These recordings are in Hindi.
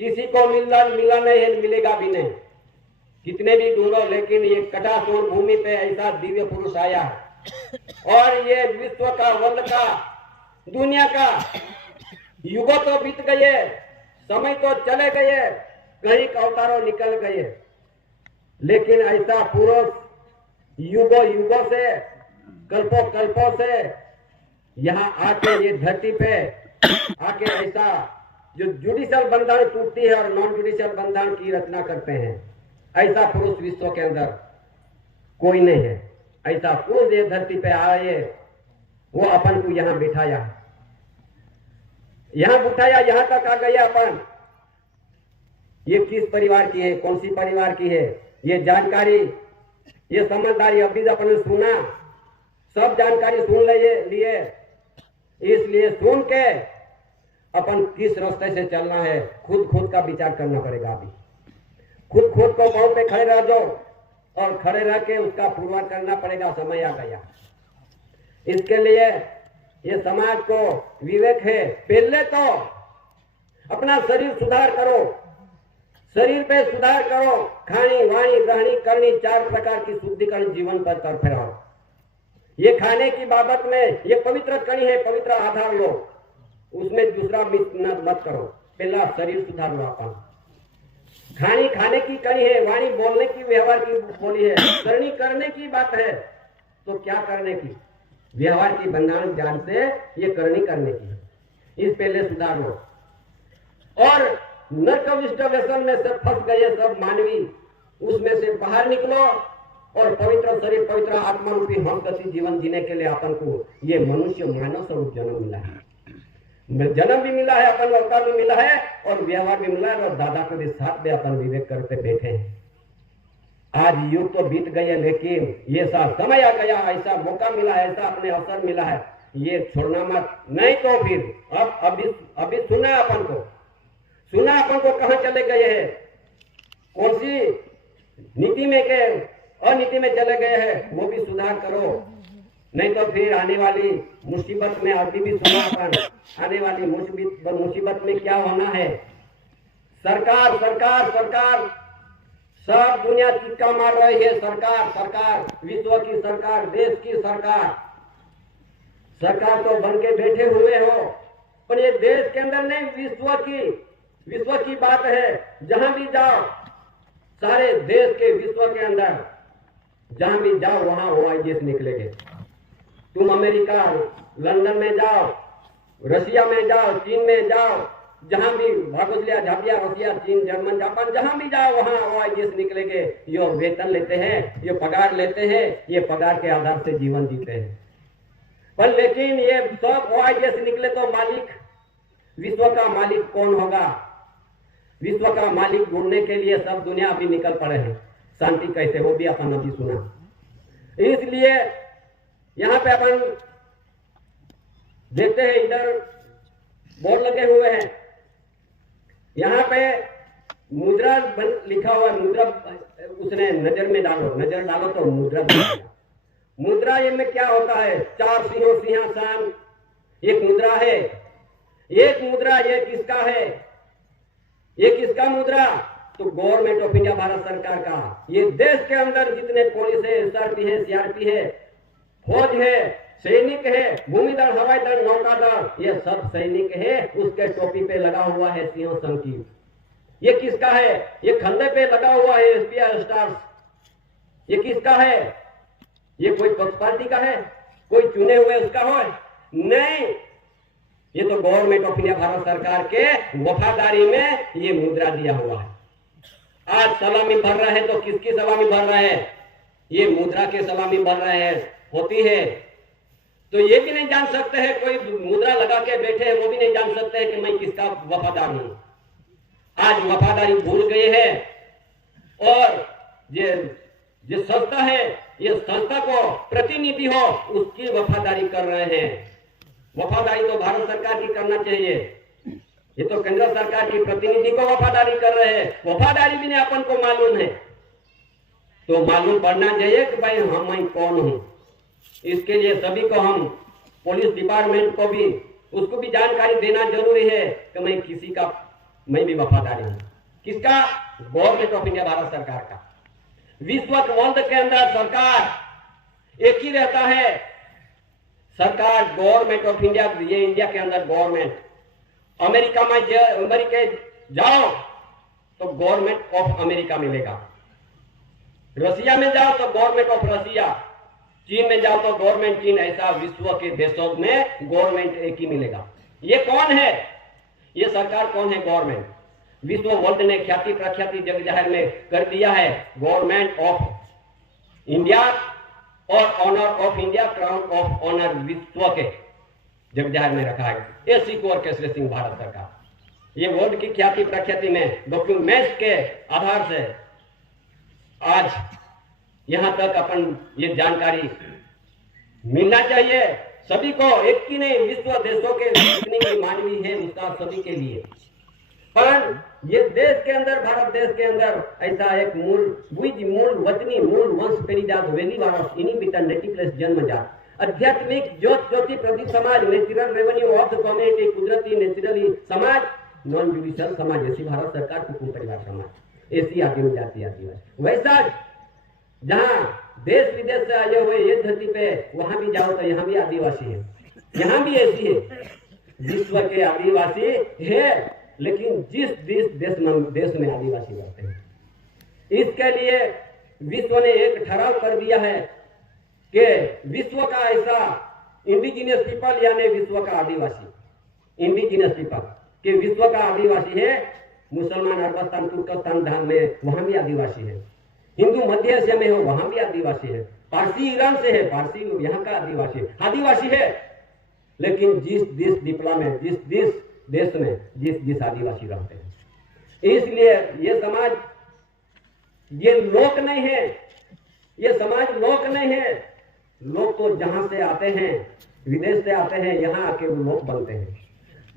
किसी को मिला नहीं है, मिलेगा भी नहीं, कितने भी ढूंढो, लेकिन ये कटासोन भूमि पे ऐसा दिव्य पुरुष आया है। और ये विश्व का, वर्ल्ड का, दुनिया का, युगों तो बीत गए, समय तो चले गए, कई अवतारों निकल गए, लेकिन ऐसा पुरुष युगों युगों से, कल्पों कल्पों से यहाँ आके ये धरती पे आके ऐसा जो जुडिशियल बंधन टूटती है और नॉन जुडिशियल बंधन की रचना करते हैं, ऐसा पुरुष विश्व के अंदर कोई नहीं है। ऐसा पुरुष ये धरती पे आए, वो अपन को यहाँ बिठाया, यहाँ बिठाया, यहाँ तक आ गया अपन। ये किस परिवार की है, कौन सी परिवार की है, ये जानकारी, ये समझदारी अभी अपन ने सुना, सब जानकारी सुन लिए, इसलिए सुन के अपन किस रास्ते से चलना है, खुद का विचार करना पड़ेगा। अभी खुद को पांव पे खड़े रह जाओ और खड़े रह के उसका पूर्वाध करना पड़ेगा। समय आ गया, इसके लिए ये समाज को विवेक है, पहले तो अपना शरीर सुधार करो, शरीर पे सुधार करो, खानी वाणी रहनी करनी, 4 प्रकार की शुद्धिकरण जीवन पर कर फैलाओ। ये खाने की बाबत में ये पवित्र कड़ी है, पवित्र आधार लो, उसमें दूसरा मत करो, पहला शरीर सुधार लो। अपन खाने की कड़ी है, वाणी बोलने की, व्यवहार की बोली है, करनी करने की बात है, तो क्या करने की, व्यवहार की बंधन ज्ञान से ये करनी करने की, इस पहले सुधार लो। और नरक व्यसन में सब फंस गए सब मानवी, उसमें से बाहर निकलो और पवित्र शरीर, पवित्र आत्मा रूपी हम गति जीवन जीने के लिए अपन को ये मनुष्य मानव स्वरूप जन्म मिला है। जन्म भी मिला है, अपन अवतार भी मिला है और व्यवहार भी मिला है, और दादा के भी साथ में अपन विवेक करते बैठे हैं। आज युग तो बीत गए, लेकिन ये सा समय आ गया, ऐसा मौका मिला है, ऐसा अपने अवसर मिला है, ये छोड़ना मत। नहीं तो फिर अभी सुना अपन को कहां चले गए हैं, कौन सी नीति में के अनीति में चले गए हैं, वो भी सुधार करो। नहीं तो फिर आने वाली मुसीबत में, अभी भी सुना अपन, आने वाली मुसीबत में क्या होना है। सरकार सब दुनिया चिक्का मार रही है, सरकार, विश्व की सरकार, देश की सरकार तो बन के बैठे हुए हो, पर ये देश के अंदर नहीं, विश्व की बात है। जहां भी जाओ, सारे देश के, विश्व के अंदर जहां भी जाओ वहां OIGS निकलेंगे। तुम अमेरिका, लंदन में जाओ, रशिया में जाओ, चीन में जाओ, जहां भी भागोस्लिया, झापिया, रशिया, चीन, जर्मन, जापान, जहां भी जाओ वहां OIGS निकलेंगे। ये वेतन लेते हैं, ये पगार लेते हैं, ये पगार के आधार से जीवन जीते हैं। पर लेकिन ये सब OIGS निकले तो मालिक, विश्व का मालिक कौन होगा? विश्व का मालिक ढूंढने के लिए सब दुनिया अभी निकल पड़े हैं। शांति कैसे, वो भी अपन अभी सुना। इसलिए यहाँ पे अपन देखते हैं, इधर बोर्ड लगे हुए हैं, यहाँ पे मुद्रा लिखा हुआ, मुद्रा उसने नजर डालो तो मुद्रा मुद्रा ये में क्या होता है? 4 सिंहासन, एक मुद्रा है, एक मुद्रा, ये किसका है? ये किसका मुद्रा? तो गवर्नमेंट ऑफ इंडिया, भारत सरकार का। ये देश के अंदर जितने पुलिस है, SRP है, CRP है, फौज है, सैनिक है, भूमि दल, हवाई दल, नौका दल, ये सब सैनिक है, उसके टोपी पे लगा हुआ है सिंहासन की। ये किसका है? ये खंडे पे लगा हुआ है SBI स्टार्स। ये किसका है? ये कोई पक्ष पार्टी का है? कोई चुने हुए उसका हो? नहीं, ये तो गवर्नमेंट ऑफ इंडिया, भारत सरकार के वफादारी में ये मुद्रा दिया हुआ है। आज सलामी भर रहे हैं तो किसकी सलामी भर रहे हैं? ये मुद्रा के सलामी भर रहे हैं, होती है। तो ये भी नहीं जान सकते हैं, कोई मुद्रा लगा के बैठे हैं, वो भी नहीं जान सकते हैं कि मैं किसका वफादार हूं। आज वफादारी भूल गए हैं और ये संस्था है, ये संस्था को प्रतिनिधि हो उसकी वफादारी कर रहे हैं। वफादारी तो भारत सरकार की करना चाहिए, ये तो केंद्र सरकार की प्रतिनिधि को वफादारी कर रहे हैं। वफादारी भी नहीं अपन को मालूम है, तो मालूम पड़ना चाहिए कि भाई मैं कौन हूं। इसके लिए सभी को, हम पुलिस डिपार्टमेंट को भी, उसको भी जानकारी देना जरूरी है कि मैं किसी का मैं भी वफादारी हूं। किसका? गवर्नमेंट ऑफ इंडिया, भारत सरकार का। विश्व वर्ल्ड के अंदर सरकार एक ही रहता है, सरकार गवर्नमेंट ऑफ इंडिया, ये इंडिया के अंदर गवर्नमेंट। अमेरिका में अमेरिका जाओ तो गवर्नमेंट ऑफ अमेरिका मिलेगा, रसिया में जाओ तो गवर्नमेंट ऑफ रसिया, चीन में जाओ तो गवर्नमेंट चीन। ऐसा विश्व के देशों में गवर्नमेंट एक ही मिलेगा। ये कौन है? ये सरकार कौन है? गवर्नमेंट। विश्व वर्ल्ड ने ख्याति प्रख्याति जग जाहिर में कर दिया है, गवर्नमेंट ऑफ इंडिया और honour of India, crown of honour विश्व के जग जाहिर में रखा है। एसी को और केसरी सिंह भारत सरकार। ये वर्ल्ड की ख्याति प्रख्याति में डॉक्यूमेंट्स के आधार से आज यहां तक अपन ये जानकारी मिलना चाहिए सभी को, एक ही नहीं, विश्व देशों के जितने भी मानवी है उसका सभी के लिए। पर ये देश के अंदर, भारत देश के अंदर ऐसा एक मूल वतनी, मूल वंश पेरी जात वेली वारस इन्हीं बिता नेटिव प्लेस जन्मजात आध्यात्मिक ज्योति प्रदीप समाज, natural revenue of the community, कुदरती नेचुरली समाज, नॉन जुडिशियल समाज, ऐसी भारत सरकार कुटुंब परिवार समाज, ऐसी आदिम जाति आदिवासी। वैसा जहां देश विदेश से आए हुए ये धरती पे वहां भी जाओ तो यहाँ भी आदिवासी है, यहाँ भी ऐसी है, विश्व के आदिवासी है। लेकिन जिस देश में आदिवासी रहते हैं, इसके लिए विश्व ने एक ठहराव कर दिया है कि विश्व का ऐसा इंडिजिनियस पीपल यानी विश्व का आदिवासी, इंडिजिनियस पीपल के विश्व का आदिवासी है। मुसलमान अरबस्तान, तुर्कस्तान धाम में वहां भी आदिवासी है, हिंदू मध्य एशिया में हो वहां भी आदिवासी है, पारसी ईरान से है, पारसी यहाँ का आदिवासी है। लेकिन जिस डिप्ला में, जिस देश में जिस आदिवासी रहते हैं, इसलिए ये समाज, ये लोक नहीं है, ये समाज लोक नहीं है। लोग तो जहां से आते हैं, विदेश से आते हैं, यहाँ आके वो लोग बनते हैं।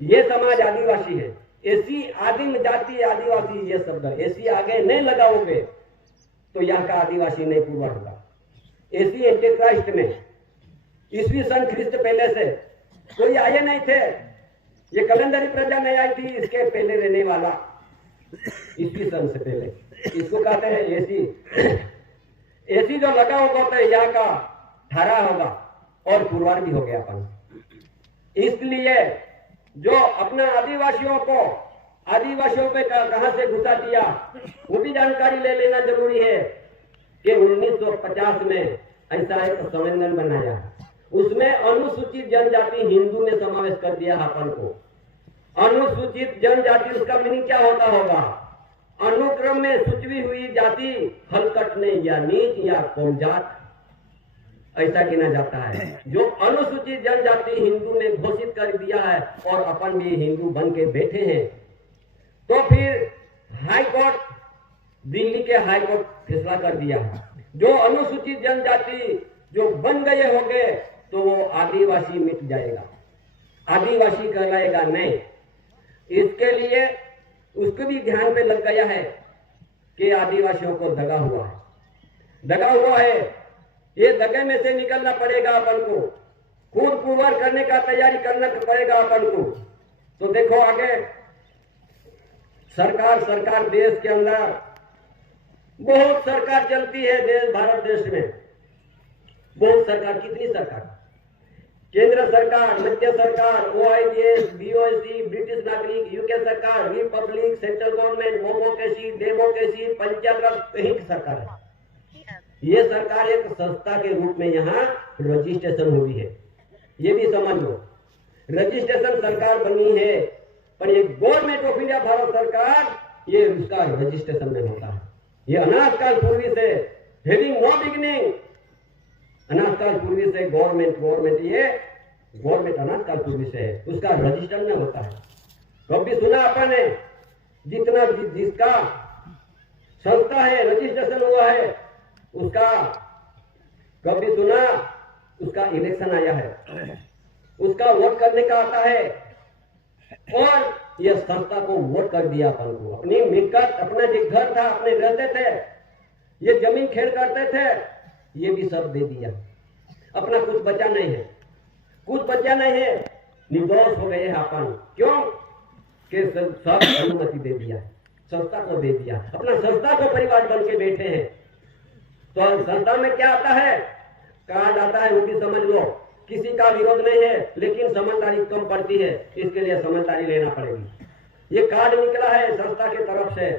ये समाज आदिवासी है, ऐसी आदिम जाति आदिवासी, ये शब्द ऐसी आगे नहीं लगाओगे तो यहाँ का आदिवासी नहीं पूरा होगा। ऐसी एंटीक्राइस्ट में ईस्वी सन ख्रीस्त पहले से कोई आए नहीं थे, ये कलंदरी प्रजा नहीं आई थी, इसके पहले रहने वाला ईस्वी सन से पहले, इसको कहते हैं ऐसी जो लगा होगा तो यहाँ का धारा होगा और पुरवार भी हो गया अपन। इसलिए जो अपना आदिवासियों पे कहां से घुसा दिया वो भी जानकारी ले लेना जरूरी है कि 1950 में ऐसा एक संविधान बनाया, उसमें अनुसूचित जनजाति हिंदू में समावेश कर दिया अपन को। अनुसूचित जनजाति, उसका मीनिंग क्या होता होगा? अनुक्रम में सूची हुई जाति, हलकट ने या नीच या कमजात ऐसा गिना जाता है। जो अनुसूचित जनजाति हिंदू में घोषित कर दिया है और अपन भी हिंदू बन के बैठे हैं, तो फिर हाई कोर्ट, दिल्ली के हाई कोर्ट फैसला कर दिया है, जो अनुसूचित जनजाति जो बन गए होंगे तो वो आदिवासी मिट जाएगा, आदिवासी कहलाएगा नहीं। इसके लिए उसको भी ध्यान पे लग गया है कि आदिवासियों को दगा हुआ है। ये दगे में से निकलना पड़ेगा अपन को, खुद पुरवार करने का तैयारी करना पड़ेगा अपन को। तो देखो आगे सरकार देश के अंदर बहुत सरकार चलती है, देश भारत देश में बहुत सरकार। कितनी सरकार? केंद्र सरकार, मध्य सरकार, OIDS, BOC, ब्रिटिश नागरिक, यूके सरकार, republic, central government, democracy, panchayat raj, कई सरकार है। ये सरकार एक संस्था के रूप में यहाँ रजिस्ट्रेशन हुई है, ये भी समझ लो। रजिस्ट्रेशन सरकार बनी है, पर ये गवर्नमेंट ऑफ इंडिया भारत सरकार, ये उसका रजिस्ट्रेशन नहीं होता है। ये अनाज काल पूर्वी से, हैविंग नो बिगिनिंग, अनाज काल पूर्वी से गवर्नमेंट, ये गवर्नमेंट अनाज काल पूर्वी से है, उसका रजिस्टर नहीं होता है। कभी सुना अपन ने जितना जिसका संस्था है, रजिस्ट्रेशन हुआ है, उसका कभी सुना उसका इलेक्शन आया है, उसका वोट करने का आता है, और यह संस्था को वोट कर दिया अपन को। अपनी मिलकत, अपना जो घर था, अपने रहते थे, ये जमीन खेड़ करते थे, ये भी सब दे दिया। अपना कुछ बचा नहीं है, निर्दोष हो गए हैं अपन। क्यों? के सब अनुमति दे दिया है, संस्था को दे दिया, अपना संस्था को परिवार बन के बैठे हैं। तो संस्था में क्या आता है, कार्ड आता है, वो भी समझ लो। किसी का विरोध नहीं है, लेकिन समझदारी कम पड़ती है, इसके लिए समझदारी लेना पड़ेगी। ये कार्ड निकला है संस्था की तरफ से,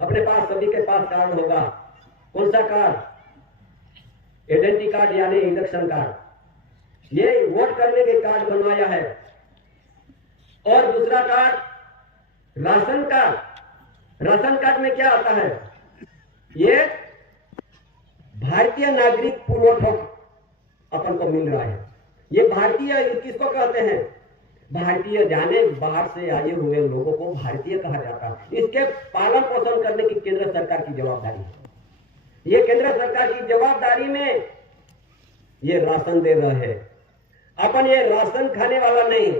अपने पास सभी के पास कार्ड होगा। कौन सा कार्ड? आइडेंटिटी कार्ड यानी इलेक्शन कार्ड। ये वोट करने के कार्ड बनवाया है। और दूसरा card ration card. Ration card में क्या आता है? ये भारतीय नागरिक पुरवठा अपन को मिल रहा है। ये भारतीय किसको कहते हैं? भारतीय, जाने बाहर से आए हुए लोगों को भारतीय कहा जाता है। इसके पालन पोषण करने की केंद्र सरकार की जवाबदारी है। ये केंद्र सरकार की जवाबदारी में ये राशन दे रहे हैं। अपन ये राशन खाने वाला नहीं,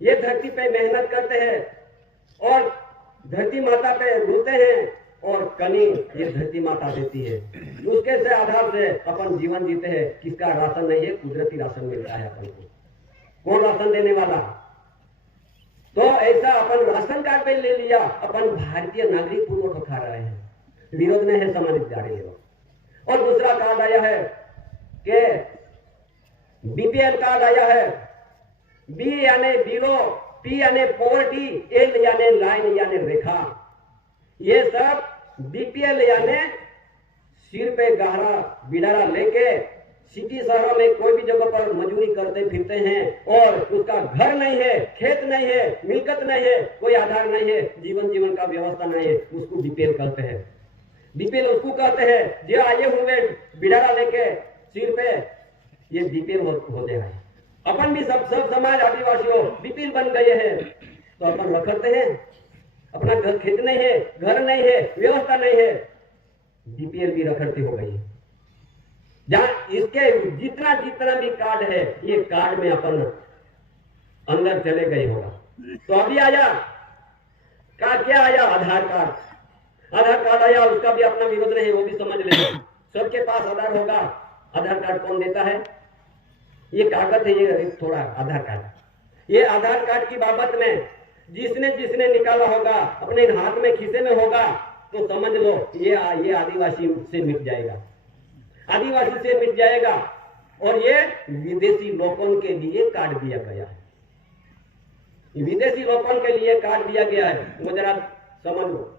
ये धरती पे मेहनत करते हैं और धरती माता पे रुलते हैं और कनी ये धरती माता देती है, उसके से आधार से अपन जीवन जीते हैं। किसका राशन नहीं है, कुदरती राशन मिलता है अपन को। कौन राशन देने वाला? तो ऐसा अपन राशन कार्ड पे ले लिया, अपन भारतीय नागरिक पुरवठा खा रहे हैं। विरोध नहीं है, समझ जा रही है। और दूसरा कार्ड आया है कि बीपीएल कार्ड आया है। बी यानी बीरो, पी यानी पॉवर्टी, एल यानी लाइन यानी रेखा। ये सब बीपीएल यानी सिर पे गहरा बिडारा लेके सिटी शहरों में कोई भी जगह पर मजदूरी करते फिरते हैं और उसका घर नहीं है, खेत नहीं है, मिलकत नहीं है, कोई आधार नहीं है, जीवन का व्यवस्था नहीं है, उसको बीपीएल कहते हैं। बीपीएल उसको कहते हैं जो आए हुए बिडारा लेके सिर पे, ये बीपीएल हो जाए। अपन भी सब समाज आदिवासियों बीपीएल बन गए हैं। तो अपन रखते हैं, अपना घर, खेत नहीं है, घर नहीं है, व्यवस्था नहीं है, बीपीएल भी रखड़ती हो गई। जहां इसके जितना भी कार्ड है, ये कार्ड में अपन अंदर चले गए होगा। तो अभी आया क्या आया? आधार कार्ड। आधार कार्ड आया, उसका भी अपना विरोध नहीं है, वो भी समझ लेंगे। सबके पास आधार होगा। आधार कार्ड कौन देता है? ये कागज है, ये थोड़ा आधार कार्ड। ये आधार कार्ड की बाबत में जिसने निकाला होगा, अपने हाथ में खीसे में होगा, तो समझ लो ये आदिवासी से मिट जाएगा, आदिवासी से मिट जाएगा। और ये विदेशी लोगों के लिए कार्ड दिया गया है। विदेशी लोगों के लिए कार्ड दिया गया है, वो जरा समझ लो।